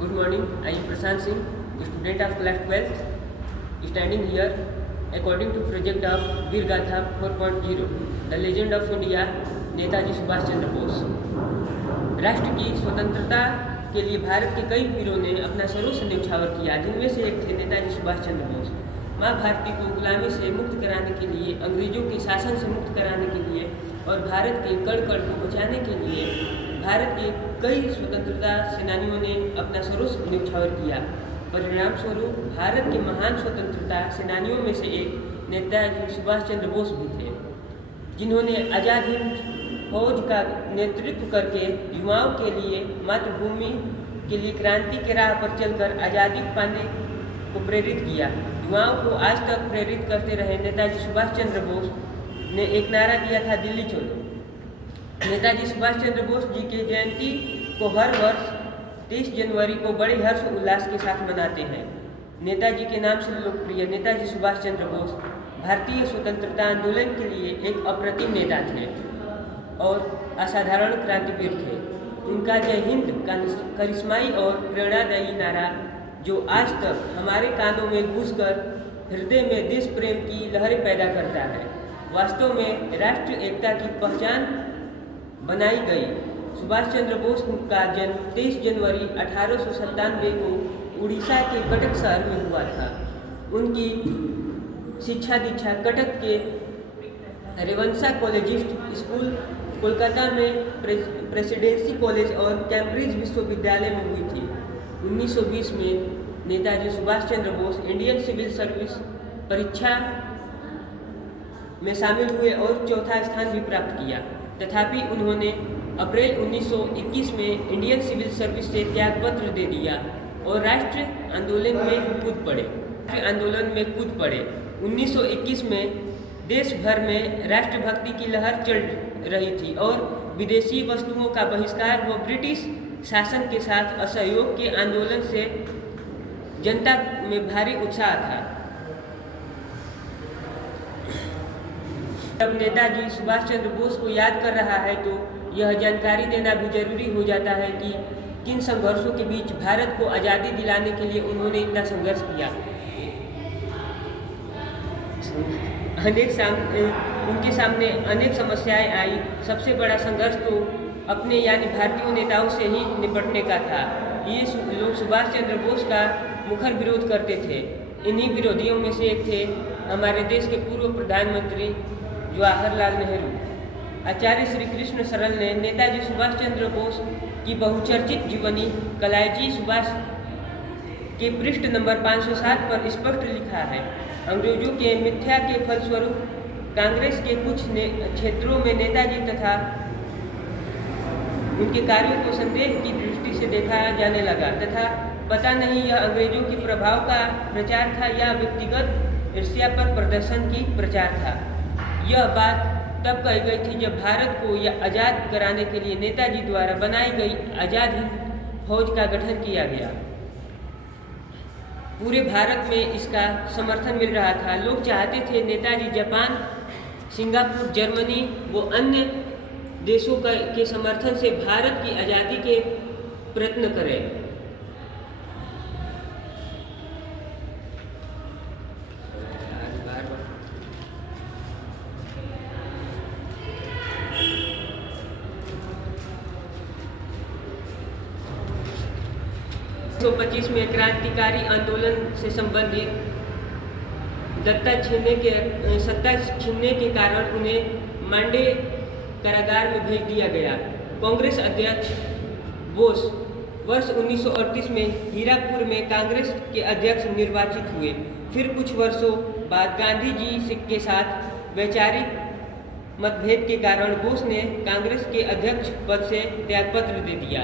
Good morning. I am Prashant Singh, student of class 12th, standing here according to project of Veer Gatha 4.0, The Legend of India, Netaji Subhash Chandra Bose. राष्ट्र की स्वतंत्रता के लिए भारत के कई वीरों ने अपना सर्वस्व न्यौछावर किया, जिनमें से एक थे नेताजी सुभाष चंद्र बोस। माँ भारती को गुलामी से मुक्त कराने के लिए, अंग्रेजों के शासन से मुक्त कराने के लिए और भारत के कण कण को बचाने के लिए भारत के कई स्वतंत्रता सेनानियों ने अपना सर्वस्व न्यौछावर किया। परिणाम स्वरूप भारत के महान स्वतंत्रता सेनानियों में से एक नेताजी सुभाष चंद्र बोस भी थे, जिन्होंने आज़ाद हिंद फौज का नेतृत्व करके युवाओं के लिए मातृभूमि के लिए क्रांति के राह पर चलकर आज़ादी पाने को प्रेरित किया। युवाओं को आज तक प्रेरित करते रहे नेताजी सुभाष चंद्र बोस ने एक नारा दिया था, दिल्ली चलो। नेताजी सुभाष चंद्र बोस जी की जयंती को हर वर्ष 23 जनवरी को बड़े हर्ष उल्लास के साथ मनाते हैं। नेताजी के नाम से लोकप्रिय नेताजी सुभाष चंद्र बोस भारतीय स्वतंत्रता आंदोलन के लिए एक अप्रतिम नेता थे और असाधारण क्रांतिवीर थे। उनका जय हिंद का करिश्माई और प्रेरणादायी नारा, जो आज तक हमारे कानों में घुसकर हृदय में देश प्रेम की लहरें पैदा करता है, वास्तव में राष्ट्रीय एकता की पहचान बनाई गई। सुभाष चंद्र बोस का जन्म 23 जनवरी 1897 को उड़ीसा के कटक शहर में हुआ था। उनकी शिक्षा दीक्षा कटक के रेवंसा कॉलेजिस्ट स्कूल, कोलकाता में प्रेसिडेंसी कॉलेज और कैम्ब्रिज विश्वविद्यालय में हुई थी। 1920 में Netaji Subhash Chandra Bose Indian civil service परीक्षा में शामिल हुए और चौथा स्थान भी प्राप्त किया। तथापि उन्होंने अप्रैल 1921 में इंडियन सिविल सर्विस से त्यागपत्र दे दिया और राष्ट्रीय आंदोलन में कूद पड़े। 1921 में देश भर में राष्ट्रभक्ति की लहर चल रही थी और विदेशी वस्तुओं का बहिष्कार व ब्रिटिश शासन के साथ असहयोग के आंदोलन से जनता में भारी उत्साह था। जब नेताजी सुभाष चंद्र बोस को याद कर रहा है तो यह जानकारी देना भी जरूरी हो जाता है कि किन संघर्षों के बीच भारत को आज़ादी दिलाने के लिए उन्होंने इतना संघर्ष किया। उनके सामने अनेक समस्याएं आई। सबसे बड़ा संघर्ष तो अपने यानी भारतीय नेताओं से ही निपटने का था। ये लोग सुभाष चंद्र बोस का मुखर विरोध करते थे। इन्हीं विरोधियों में से एक थे हमारे देश के पूर्व प्रधानमंत्री जवाहरलाल नेहरू। आचार्य श्री कृष्ण सरल ने नेताजी सुभाष चंद्र बोस की बहुचर्चित जीवनी कलाईजी सुभाष के पृष्ठ नंबर 507 पर स्पष्ट लिखा है, अंग्रेजों के मिथ्या के फलस्वरूप कांग्रेस के कुछ क्षेत्रों में नेताजी तथा उनके कार्यों को संदेह की दृष्टि से देखा जाने लगा तथा पता नहीं यह अंग्रेजों के प्रभाव का प्रचार था या व्यक्तिगत ईर्ष्या पर प्रदर्शन की प्रचार था। यह बात तब कही गई थी जब भारत को यह आज़ाद कराने के लिए नेताजी द्वारा बनाई गई आज़ाद हिंद फौज का गठन किया गया। पूरे भारत में इसका समर्थन मिल रहा था। लोग चाहते थे नेताजी जापान, सिंगापुर, जर्मनी व अन्य देशों के समर्थन से भारत की आज़ादी के प्रयत्न करें। तो 1925 में क्रांतिकारी आंदोलन से संबंधित सत्ता छीनने के कारण उन्हें मांडे कारागार में भेज दिया गया। कांग्रेस अध्यक्ष बोस वर्ष 1938 में हीरापुर में कांग्रेस के अध्यक्ष निर्वाचित हुए। फिर कुछ वर्षों बाद गांधी जी के साथ वैचारिक मतभेद के कारण बोस ने कांग्रेस के अध्यक्ष पद से त्यागपत्र दे दिया।